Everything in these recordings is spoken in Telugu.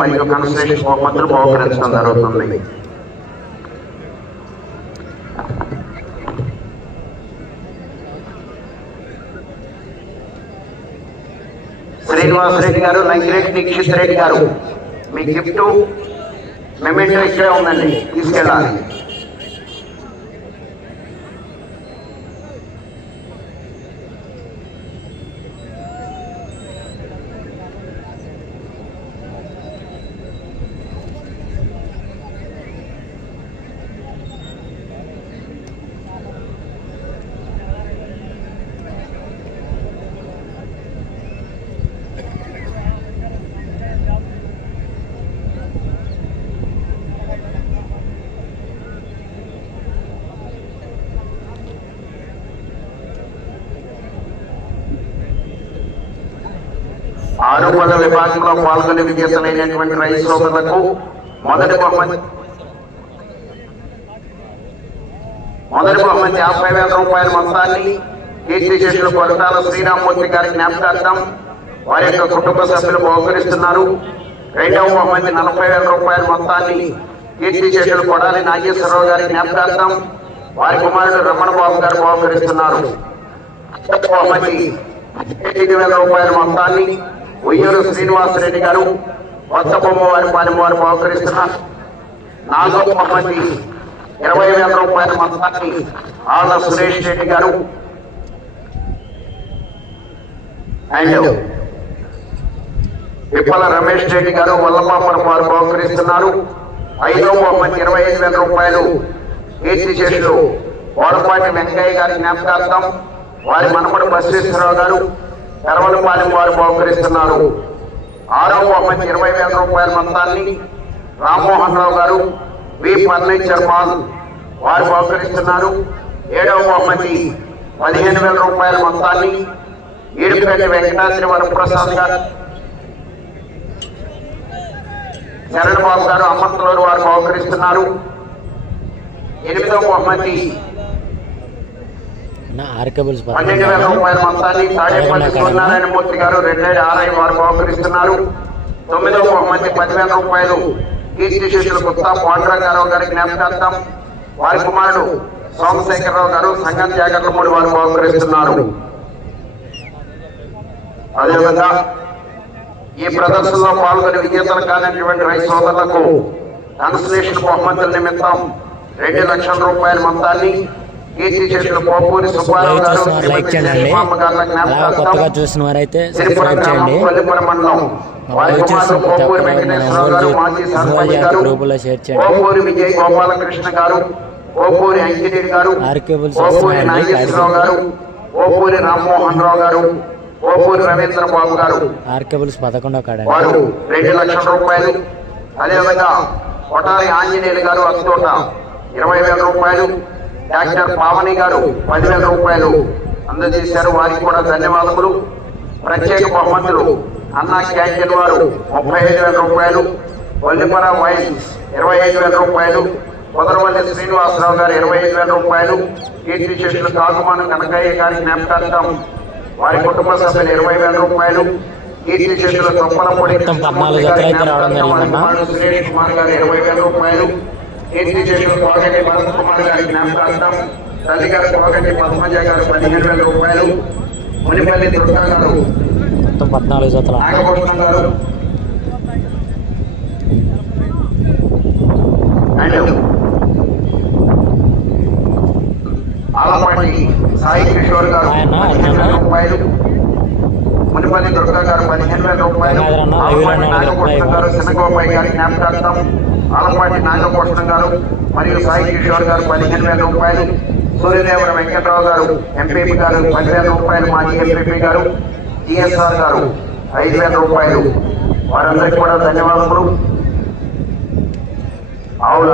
మరియు కన్స్ట్రక్షన్ బహుమతులు బహుకరించడం జరుగుతుంది. శ్రీనివాస్ రెడ్డి గారు లంకిరెడ్డి దీక్షిత్ రెడ్డి గారు మీ గిఫ్ట్ మెమెంటో ఇక్కడే ఉందండి తీసుకెళ్ళాలి. ఆరు పద విభాగంలో పాల్గొని విజేతలైనటువంటి రైస్ సోదరులకు మొదటి బహుమతి. మొదటి బహుమతి యాభై వేల రూపాయల మొత్తాన్ని కీర్తి శిష్యులు కొరటాల శ్రీరామూర్తి గారి జ్ఞాపకార్థం వారి యొక్క కుటుంబ సభ్యులు బహుకరిస్తున్నారు. రెండవ బహుమతి నలభై వేల రూపాయల మొత్తాన్ని కీర్తి శిష్యులు కొడాలి నాగేశ్వరరావు గారి జ్ఞాపకార్థం వారి కుమారుడు రమణ బాబు గారు బహుకరిస్తున్నారు. బహుమతి ఐదు వేల రూపాయల మొత్తాన్ని ఉయ్యూరు శ్రీనివాసరెడ్డి గారు కొత్త వారి పాలెం వారు బహుకరిస్తున్నారు నాలుగో బహుమతి ఇరవై వేల రూపాయల మొత్తాన్ని ఆళ్ళ సురేష్ రెడ్డి గారు. అండ్ విప్పల రమేష్ రెడ్డి గారు వల్లపాపురం వారు బహుకరిస్తున్నారు ఐదో బహుమతి ఇరవై ఐదు వేల రూపాయలు కీర్తి శేషులు ఓడపాటి వెంకయ్య గారి జ్ఞాపకార్థం వారి మనమడు బసవేశ్వరరావు గారు కరవలపాలెం వారు బహుకరిస్తున్నారు. ఆరో బహుమతి ఇరవై వేల రూపాయల మొత్తాన్ని రామ్మోహన్ రావు గారు వి. ఫర్నిచర్ మాల్ వారు బహుకరిస్తున్నారు. ఏడవ బహుమతి పదిహేను వేల రూపాయల మొత్తాన్ని ఏడుపేట వెంకటాద్రి వరప్రసాద్ గారు. చరణ్ బాబు గారు అమ్మత్తలూరు వారు బహుకరిస్తున్నారు. ఎనిమిదవ బహుమతి నా ఆర్కబుల్స్ పన్నెండు వేల రూపాయల మొత్తాన్ని తాడేపల్లి సూర్యనారాయణ మూర్తి గారు రిటైర్డ్ ఆర్ఐ వారు బహుకరిస్తున్నారు. తొమ్మిదవ బహుమతి పదివేల రూపాయలు కీర్తి శిష్యులు గుత్తా పాండురంగారావు గారి జ్ఞాపకార్థం వారి కుమారుడు సోమశేఖరరావు గారు సంగం త్యాగర్లమూడి వారు బహుకరిస్తున్నారు. అదేవిధంగా ఈ ప్రదర్శనలో పాల్గొని విజేతలు కానిటువంటి రైతు సోదరులకు కన్సలేషన్ బహుమతుల నిమిత్తం రెండు లక్షల రూపాయల మొత్తాన్ని సుబ్బారావు గారు లైక్ చేయండి శ్రీమమ్మ గారి అలా కొత్తగా చూసిన వారైతే సబ్స్క్రైబ్ చేయండి. కొల్లిపురం మండలం వారి లైక్ చేసి కుమారుడు పోపూరి చెప్పండి. వెంకటేశ్వరరావు గారు మాజీ సర్పంచ్ జాతి గారు గ్రూపులో షేర్ చేయండి. నాగేశ్వరరావు గారు పోపూరి రామ్మోహన్ రావు గారు పోపూరి రవీంద్ర బాబు గారు. ఆర్కేబుల్స్ పదకొండో కాడండి వారు రెండు లక్షల రూపాయలు. అదేవిధంగా కొటారి ఆంజనేయులు గారు అస్తోట ఇరవై వేల రూపాయలు. డాక్టర్ పావని గారు పదివేల రూపాయలు అందజేశారు. వారికి కూడా ధన్యవాదములు. ప్రత్యేక బహుమతులు. అన్నా క్యాంటీన్ వారు ముప్పై ఐదు వేల రూపాయలు. వల్లిపర వైన్స్ ఇరవై ఐదు వేల రూపాయలు. కుదరవల్లి శ్రీనివాసరావు గారు ఇరవై ఐదు వేల రూపాయలు. కీర్తి శిష్యులు కాకుమాను కనకయ్య గారి జ్ఞాపకార్థం వారి కుటుంబ సభ్యులు ఇరవై వేల రూపాయలు. కీర్తి శిష్యులు రావడం జరిగిందన్న. సురేష్ కుమార్ గారు ఇరవై వేల రూపాయలు. కీర్తి శిష్యులు కోగంటి భరత్ కుమార్ గారి జ్ఞాపకార్థం తల్లి గారు కోగంటి పద్మజ గారు పదిహేను వేల రూపాయలు. మునిపల్లి దుర్గా గారు పద్నాలుగు జతలు? నాగభూషణం గారు. అండ్ ఆలపాటి సాయి కిషోర్ గారు పదిహేను వేల. రూపాయలు. మునిపల్లి దుర్గా గారు పదిహేను వేల రూపాయలు. ఆలపాటి నాగభూషణం గారు. శనగోపాయి గారి జ్ఞాపకార్థం ఆలపాటి నాగభూషణం గారు మరియు సాయి కిషోర్ గారు పదిహేను వేల రూపాయలు సూర్యదేవర వెంకట్రావు గారు ఎంపీపీ గారు పదివేల రూపాయలు మాజీ ఎంపీపీ గారు జిఎస్ఆర్ గారు ఐదు వేల రూపాయలు. వారందరికీ కూడా ధన్యవాదములు. ఆవుల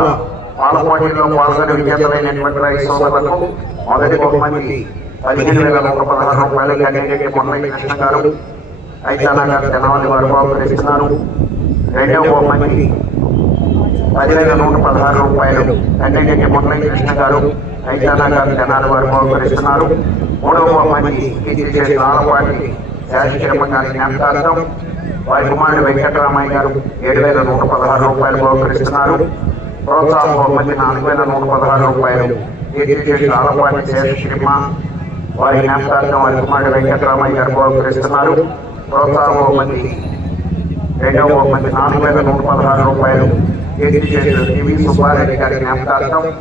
పాల పోటీలో పాల్గొని విజేతలైనటువంటి రైతు సోదరులకు మొదటి బహుమతి పదిహేను వేల నూట పదహారు రూపాయలు కన్నేటి మొన్నటి కృష్ణ గారు ఐతానా గారు తెల్లవారి వారు బహుకరిస్తున్నారు రెండవ బహుమతి పదివేల నూట పదహారు రూపాయలు. కన్నేటి మొన్నటి కృష్ణ గారు ఐతానా గారు తెనాలి వారు బహుకరిస్తున్నారు. మూడవ మంది కీర్తి ఆలపాటి శాశ్వత గారి జ్ఞాపకార్థం వారి కుమారుడు వెంకటరామయ్య గారు ఏడు వేల నూట పదహారు రూపాయలు బహుకరిస్తున్నారు. ప్రోత్సాహం బహుమతి నాలుగు వేల నూట పదహారు రూపాయలు కీర్తిశేషు ఆలపాటి శేషమ్మ వారి జ్ఞాపకార్థం వారి కుమారుడు వెంకటరామయ్య గారు బహుకరిస్తున్నారు. ప్రోత్సాహం బహుమతి రెండవ బహుమతి నాలుగు వేల నూట పదహారు రూపాయలు కీర్తిశేషుడు టివి సుబ్బారెడ్డి గారి జ్ఞాపకార్థం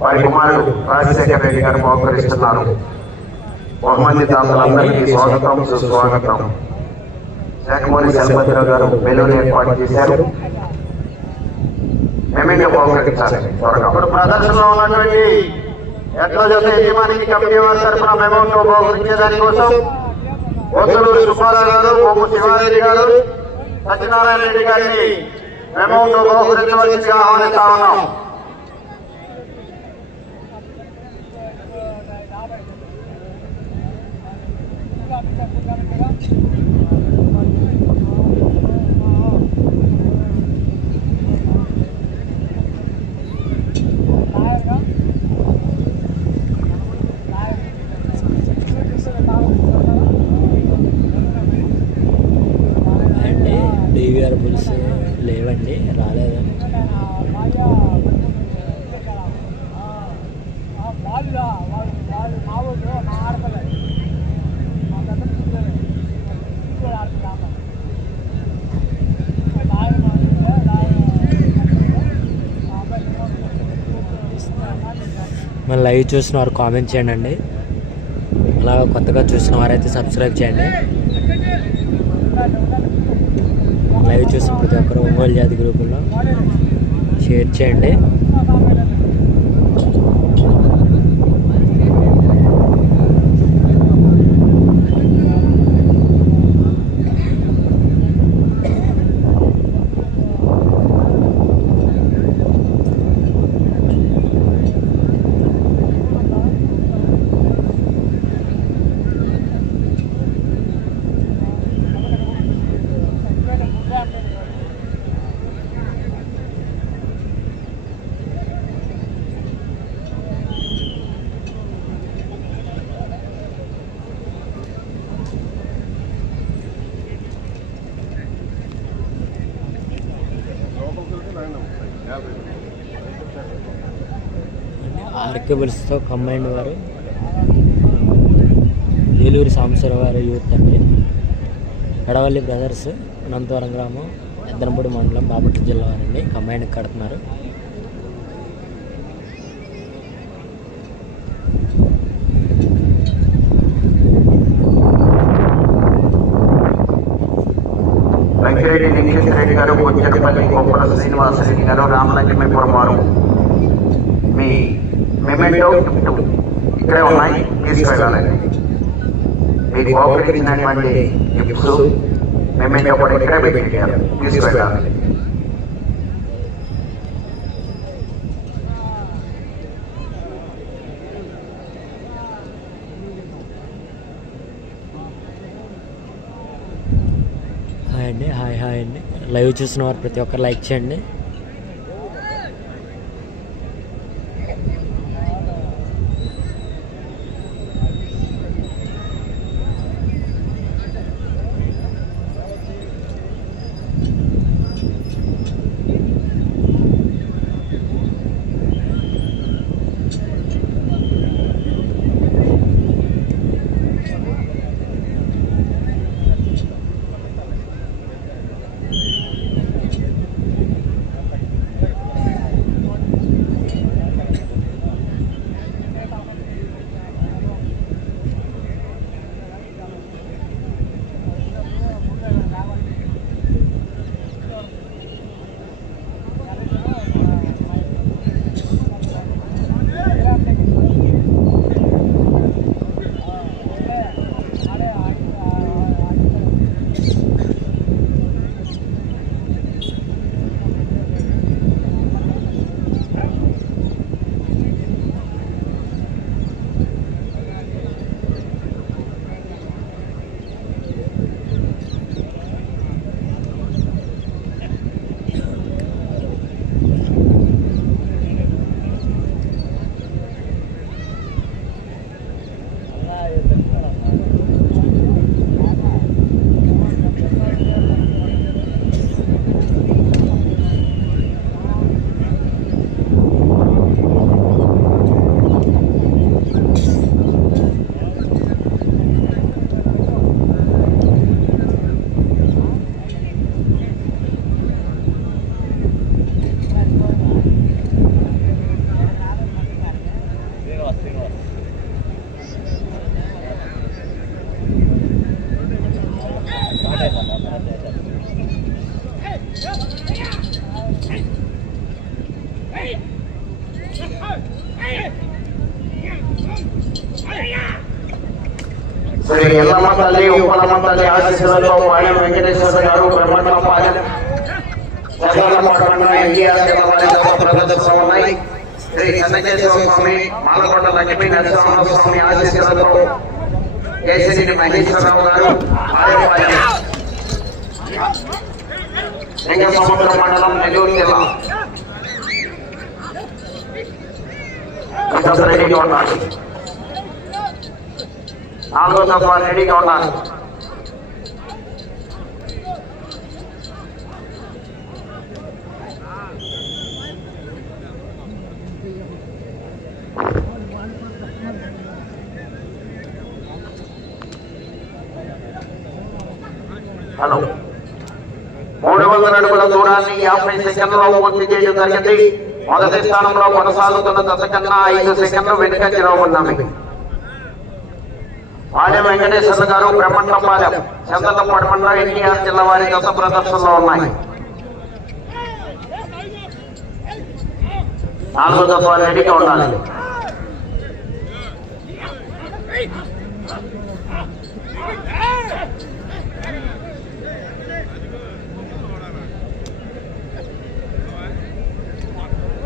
వారి కుమారుడు రాజశేఖర రెడ్డి గారు బహుకరిస్తున్నారు. బహుమతి దాతలందరికీ స్వాగతం సుస్వాగతం. శాఖమూరి చలపతిరావు గారు బెలూన్ ఏర్పాటు చేశారు. మేమే బహుకరించాలి. త్వరగా. ఇప్పుడు ప్రదర్శనలో ఉన్నటువంటి ఎట్ల జత యజమానికి కమిటీ వారి తరఫున మెమోతో బహుకరించే దానికోసం వసలూరు గారు బొమ్ము శివారెడ్డి గారు సత్యనారాయణ రెడ్డి గారిని మేము బహుకరించవలసిందిగా ఆహ్వానిస్తా ఉన్నాం లైవ్ చూసిన వారు కామెంట్ చేయండి. అండి అలా కొత్తగా చూసిన వారైతే సబ్స్క్రైబ్ చేయండి. లైవ్ చూసిన ప్రతి ఒక్కరు ఒంగోలు జాతి గ్రూపుల్లో షేర్ చేయండి. ఆర్కేబుల్స్తో కంబైన్డ్ వారు. ఏలూరు సాంబశ్వర వారు యూత్ అండి. ఎడవల్లి బ్రదర్స్ అనంతవరం గ్రామం ఎద్దనపూడి మండలం బాపట్ల జిల్లా వారండి. కంబైండ్ కడుతున్నారు. వెంకరెడ్డి నిఖిల్ రెడ్డి గారు బొచ్చటపల్లి గొప్పల శ్రీనివాస రెడ్డి గారు రామలక్ష్మీపురం వారు మీ మెమెంటో ఇక్కడే ఉన్నాయి తీసుకెళ్ళాలండి. మీకు బహుకరించినటువంటి గిఫ్ట్స్ మెమెంటో కూడా ఇక్కడే పెట్టారు తీసుకెళ్ళాలి. హాయ్ అండి హాయ్ హాయ్ అండి. లైవ్ చూసిన వారు ప్రతి ఒక్కరు లైక్ చేయండి. ఉప్పలమ్మ తల్లి ఆశీస్సులతో పాలెం వెంకటేశ్వర గారు బ్రహ్మణ పాలెం చదవన పట్టణ ఎన్టీఆర్ వారి దశ ప్రదర్శన ఉన్నాయి శ్రీ చెన్నకేశ్వర స్వామి మాలకొండ లక్ష్మీ నరసింహ స్వామి ఆశీస్సులతో కేసిరెడ్డి మహేశ్వరరావు గారు ఆర్యపాలెం లింగసముద్ర మండలం నెల్లూరు జిల్లా ఇంకా రెడీగా ఉండాలి నాలుగో తత్వ రెడీగా ఉండాలి మూడు అడుగుల దూరాన్ని యాభై సెకండ్లలో పూర్తి చేయడం జరిగింది. మొదటి స్థానంలో కొనసాగుతున్న దశ కన్నా ఐదు సెకండ్లు వెనుకంజలో ఉన్నాము పాలెం వెంకటేశ్వర గారు బ్రహ్మణపాలెం చంద్రపడి పడమండ ఎన్టీఆర్ జిల్లా వారి దశ ప్రదర్శనలో ఉన్నాయి. నాలుగు దశ రెడీగా ఉండాలి.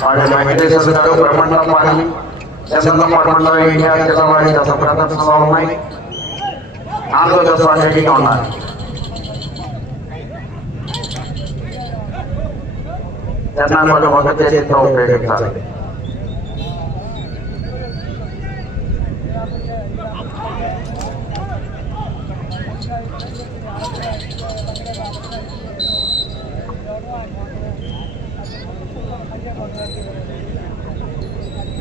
వెంకటేశ్వర గారు బ్రహ్మణపాలెం పాలెం వెంకటేశ్వర గారు బ్రహ్మణపాలెం చంద్రపడి మండలం ఎన్టీఆర్ జిల్లా వారి దశ ప్రదర్శనలో ఉన్నాయి నాలుగో దశ రెడీగా ఉన్నారు జనాలు ఒక చేతితో ఉపయోగించాలి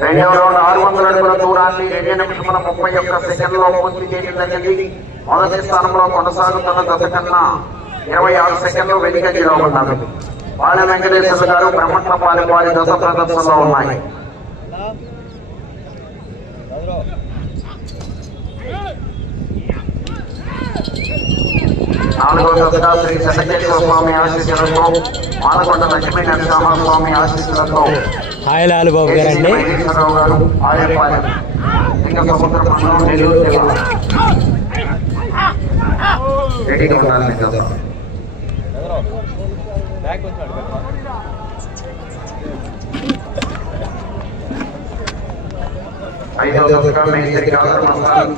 రెండవ రౌండ్ ఆరు వందల అడుగుల దూరాన్ని రెండు నిమిషముల ముప్పై ఒక్క సెకండ్లో పూర్తి చేయడం జరిగింది. మొదటి స్థానంలో కొనసాగుతున్న దశ కన్నా ఇరవై ఆరు సెకండ్లు వెనుకంజలో ఉన్నారు బాల వెంకటేశ్వర గారు బ్రహ్మట్ల బ్రహ్మణపాలెం వారి దశ ప్రదర్శనలో ఉన్నాయి. నాలుగో దశగా శ్రీ చంద్రకేశ్వర స్వామి ఆశీస్సులతో మాలకొండ లక్ష్మీ నరసింహ స్వామి ఆశీస్సులతో హాయ్ లాలు బాబు గారండి. మహేశ్వరరావు గారు ఆర్యపాలెం ఇంకా సముద్ర మండలం నెల్లూరు జిల్లా. రెడీగా ఉండాలి కదా. ఐదవ దశగా మేస్త్రి కాదర్ మస్తాన్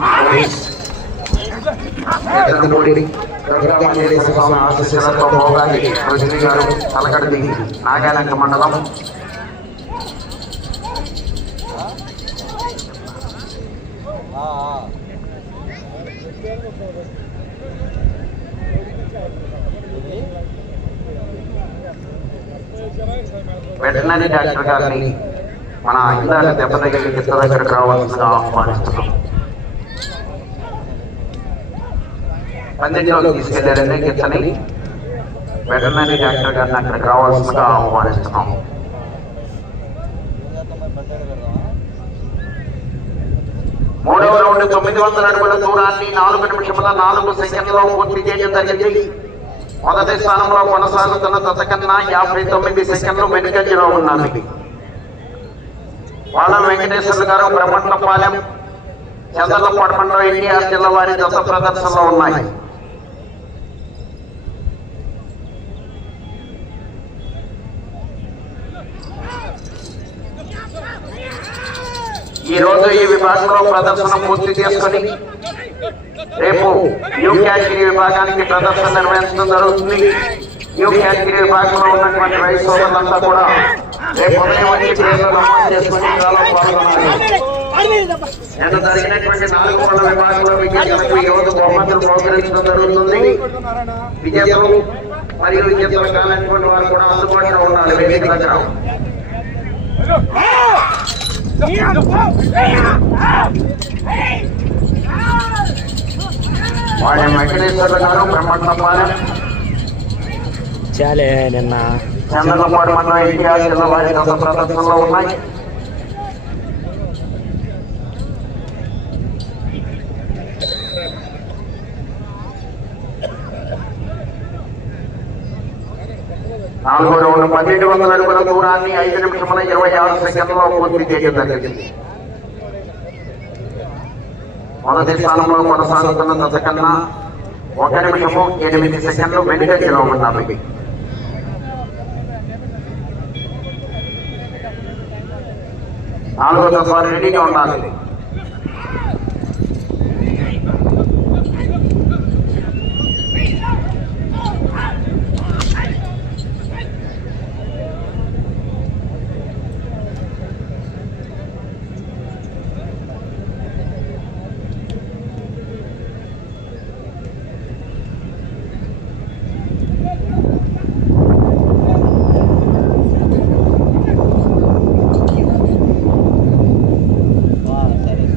ఎద్దనపూడి ఆశీస్సులతో భోగాలి గారు నాగాలంక మండలం వెటనరీ డాక్టర్ గారిని మన ఇందాక దెబ్బ తగిలి గిత్త దగ్గరకు రావాల్సిందిగా ఆహ్వానిస్తున్నాం. పందిట్లో తీసుకెళ్ళారనే గిత్తని వెటర్నరీ డాక్టర్ గారిని అక్కడికి కావాల్సిందిగా ఆహ్వానిస్తున్నాం. మూడవ రౌండ్ తొమ్మిది వందల అడుగుల దూరాన్ని నాలుగు నిమిషముల నాలుగు సెకండ్లో పూర్తి చేయడం జరిగింది. మొదటి స్థానంలో కొనసాగుతున్న తతకన్నా యాభై తొమ్మిది సెకండ్లు వెనుకంజలో ఉన్నది వాళ్ళ వెంకటేశ్వర గారు బ్రహ్మణపాలెం చంద్రలపాడు మండలం ఎన్టీఆర్ జిల్లా వారి దశ ప్రదర్శనలో ఉన్నాయి. ఈ రోజు ఈ విభాగంలో ప్రదర్శన పూర్తి చేసుకుని రేపు న్యూ కేటగిరీ విభాగానికి ప్రదర్శన నిర్వహించడం జరుగుతుంది. న్యూ కేటగిరీ విభాగంలో ఉన్నటువంటి రైతు సోదరులంతా కూడా రేపు ఉదయం వచ్చి పేర్లు నమోదు చేసుకుని నిన్న జరిగినటువంటి నాలుగు పనుల విభాగంలో విజేతలకు బహుమతులు జరుగుతుంది. విజేతలు మరియు విజేతలు కానటువంటి వారు కూడా అందుబాటులో ఉండాలి. వేదిక దగ్గర వెంకటేశ్వర్లు గారు బ్రహ్మణపాలెం చాలే నిన్న. చంద్రలపాడు మన ఇండియా జిల్లా వారి ప్రదర్శనలో ఉన్నాయి. నాలుగో రౌండ్ పన్నెండు వందల అడుగుల దూరాన్ని ఐదు నిమిషముల ఇరవై ఆరు సెకండ్లో పూర్తి చేయడం జరిగింది. మొదటి స్థానంలో కొనసాగుతున్న దశ కన్నా ఒక నిమిషము ఎనిమిది సెకండ్లు వెనుకంజలో ఉన్నవి నాలుగో దశ రెడీగా ఉండాలి సరే సరే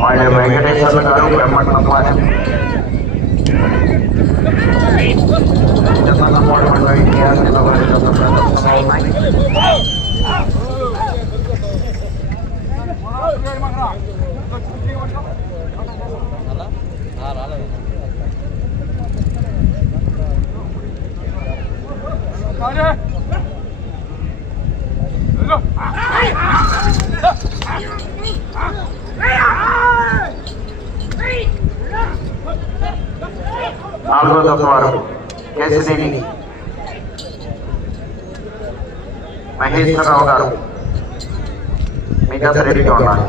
వాళ్ళ వెంకటేశ్వర్లు గారు బ్రహ్మణపాలెం చంద్రలపాడు మండలం ఎన్టీఆర్ జిల్లా వారి గత ప్రదర్శనలో ఉన్నాయి నాలుగో దశ వారు కేసినేని మహేశ్వరరావు గారు మిగతా రెడీగా ఉన్నారు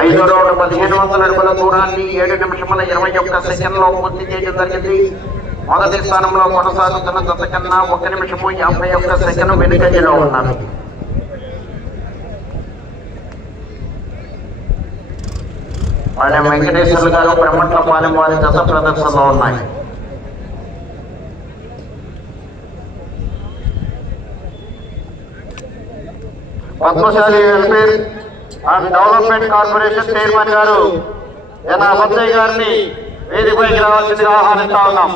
ఐదో రౌండ్ పదిహేను వందల అడుగుల దూరాన్ని ఏడు నిమిషముల ఇరవై ఒక్క సెకండ్లో పూర్తి చేయడం జరిగింది మొదటి స్థానంలో కొనసాగుతున్న దశ కన్నా ఒక నిమిషము యాభై ఒక్క సెకండ్ వెనుకంజలో ఉన్నారు. వాళ్ళ వెంకటేశ్వర్లు గారు బ్రహ్మట్ల పాలెం వారి దశ ప్రదర్శనలో ఉన్నాయి. Padmashali welfare and development corporation chairman గారు ఎన్ అమర్జయ్ గారిని వేదికపైకి రావాల్సిందిగా ఆహ్వానిస్తా ఉన్నాం.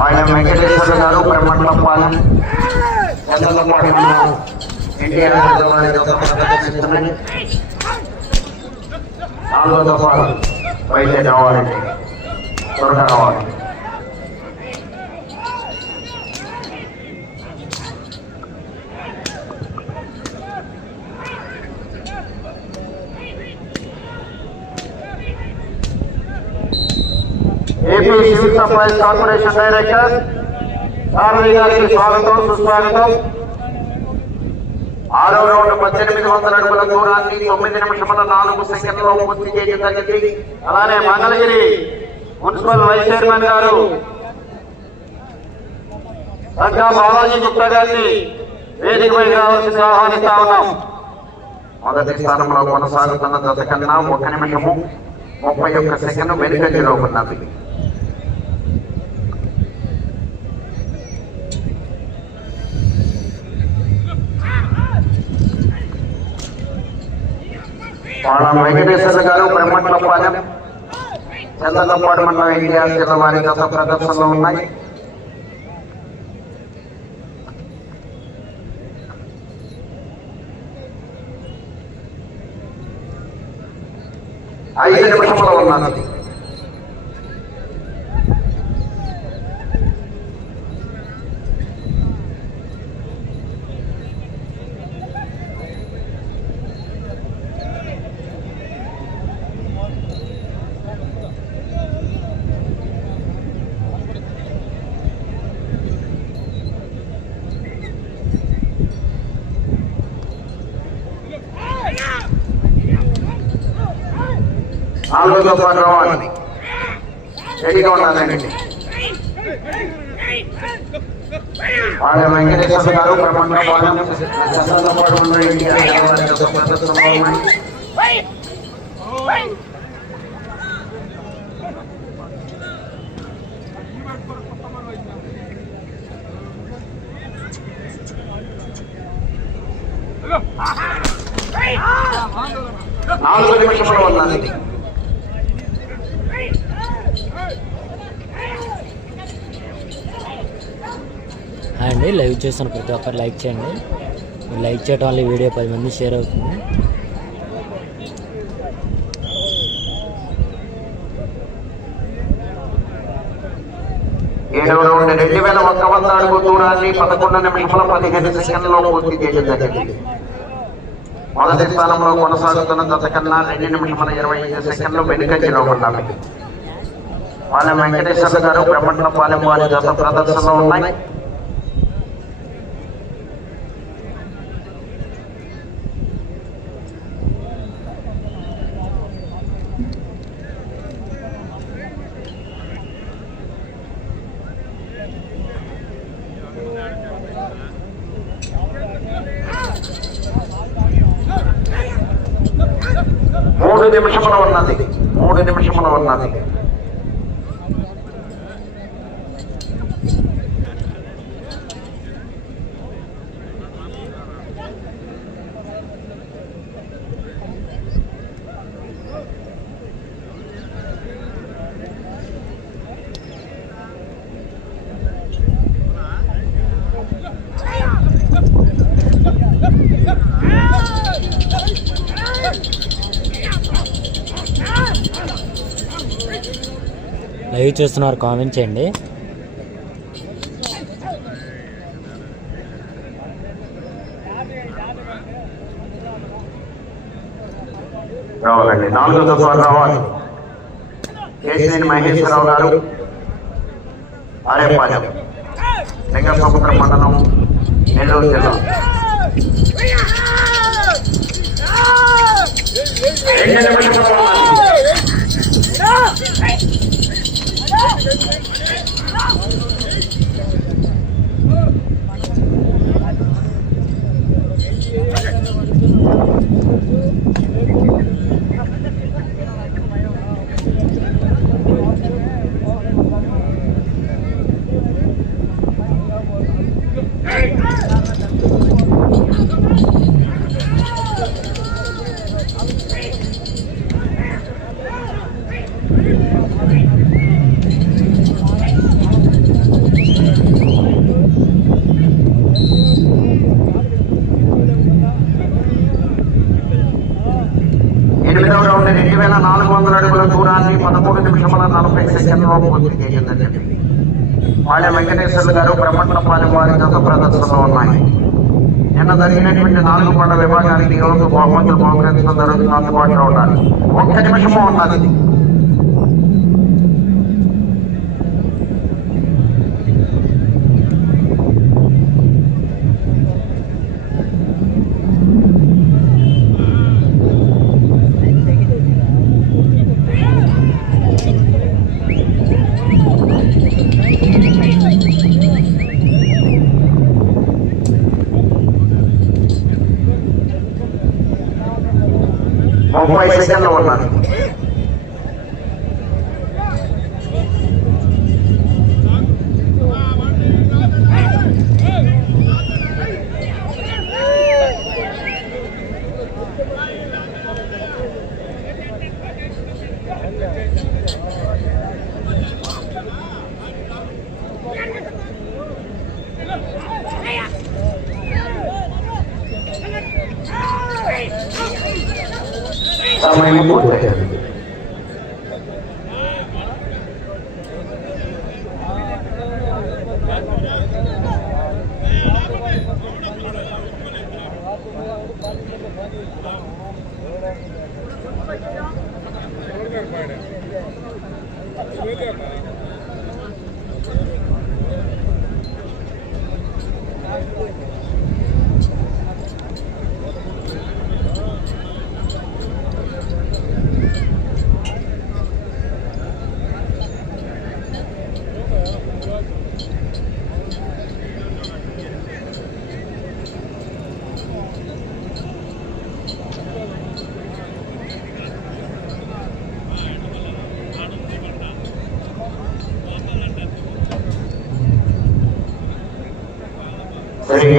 ఆయన వెంకటేశ్వర గారు బ్రహ్మట్లపాలెం చంద్రలపాడు మండలం ఎన్టీఆర్ జిల్లా వారి దశ ప్రదర్శిస్తున్నాయి నాలుగో దఫ వైద్య కావాలండి త్వరగా రావాలి AP civil supplies corporation director Sarathi గారికి స్వాగతం సుస్వాగతం ఆరో రౌండ్ పద్దెనిమిది వందల అడుగుల దూరాన్ని తొమ్మిది నిమిషముల నాలుగు సెకండ్లో పూర్తి చేయడం జరిగింది. అలానే మంగళగిరి మున్సిపల్ వైస్ చైర్మన్ గారు సంఘ బాలాజీ గుప్తా గారిని వేదిక పైకి రావాల్సిందిగా ఆహ్వానిస్తా ఉన్నాం. మొదటి స్థానంలో కొనసాగుతున్న దశ కన్నా ఒక నిమిషము ముప్పై ఒక్క సెకండ్ వెనుకంజలో ఉన్నది. వాళ్ళ వెంకటేశ్వర గారు బ్రహ్మట్లపాలెం చంద్రలపాడు మండలం ఎన్టీఆర్ జిల్లా వారి గత ప్రదర్శనలో ఉన్నాయి ఐదు నిమిషంలో ఉన్నది నాలుగో సార్ రావాలి రెడీగా ఉండాలండి వాళ్ళ వెంకటేశ్వర గారు బ్రహ్మాండ పాలన దశరథ ఉన్నాయి నాలుగు నిమిషంలో ఉన్నది హాయ్ లైవ్ చేస్తున్న ప్రతి ఒక్కరు లైక్ చేయండి. మీరు లైక్ చేయడం వల్ల వీడియో పది మంది షేర్ అవుతుంది. ఏడవ రౌండ్ రెండు వేల ఒక్క వంద అడుగు దూరాన్ని పదకొండు నిమిషముల పదిహేను సెకండ్లో పూర్తి చేయడం జరిగింది. మొదటి స్థానంలో కొనసాగుతున్న గత కన్నా రెండు నిమిషముల ఇరవై ఐదు సెకండ్లు వెనుకంజలో ఉండాలి. పాలెం వెంకటేశ్వర గారు బ్రహ్మణ పాలెం వారి గత ప్రదర్శనలో ఉన్నాయి మూడు నిమిషముల ఉన్నది మూడు నిమిషముల ఉన్నది లైవ్ చూస్తున్నారు కామెంట్ చేయండి. రావాలండి. నాలుగో దఫా రావాలి. కేశినేని మహేశ్వరరావు గారు. ఆరేపాలెం లింగసముద్రం మండలం నెల్లూరు జిల్లా. రెండు Thank you. ఎనిమిదవ రెండు వేల నాలుగు వందల అడుగుల దూరాన్ని పదమూడు నిమిషముల నలభై సెకండ్లో పూర్తి చేసిందండి పాళెం వెంకటేశ్వర్లు గారు బ్రహ్మణపాలెం వారి గత ప్రదర్శనలో ఉన్నాయి. నిన్న జరిగినటువంటి నాలుగు పంట విభాగానికి ఈరోజు బహుమతులు బహుకరించడం జరుగుతుంది అందుబాటులో ఉండాలి. ఒక్క నిమిషము ఉన్నది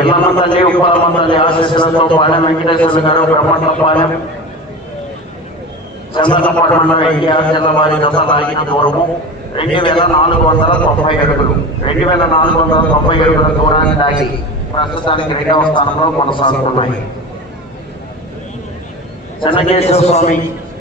ఎల్లమ్మ తల్లి ఉప్పాలమ్మ తల్లి ఆశీస్సులతో పాలెం వెంకటేశ్వర గారు బ్రహ్మణపాలెం చంద్రపాడు మండలం ఎన్టీఆర్ జిల్లా వారి గత తాగిన దూరము రెండు వేల నాలుగు వందల తొంభై అడుగులు రెండు వేల నాలుగు వందల తొంభై అడుగుల దూరాన్ని దాటి ప్రస్తుతానికి రెండవ స్థానంలో కొనసాగుతున్నాయి. చెన్నకేశ్వర స్వామి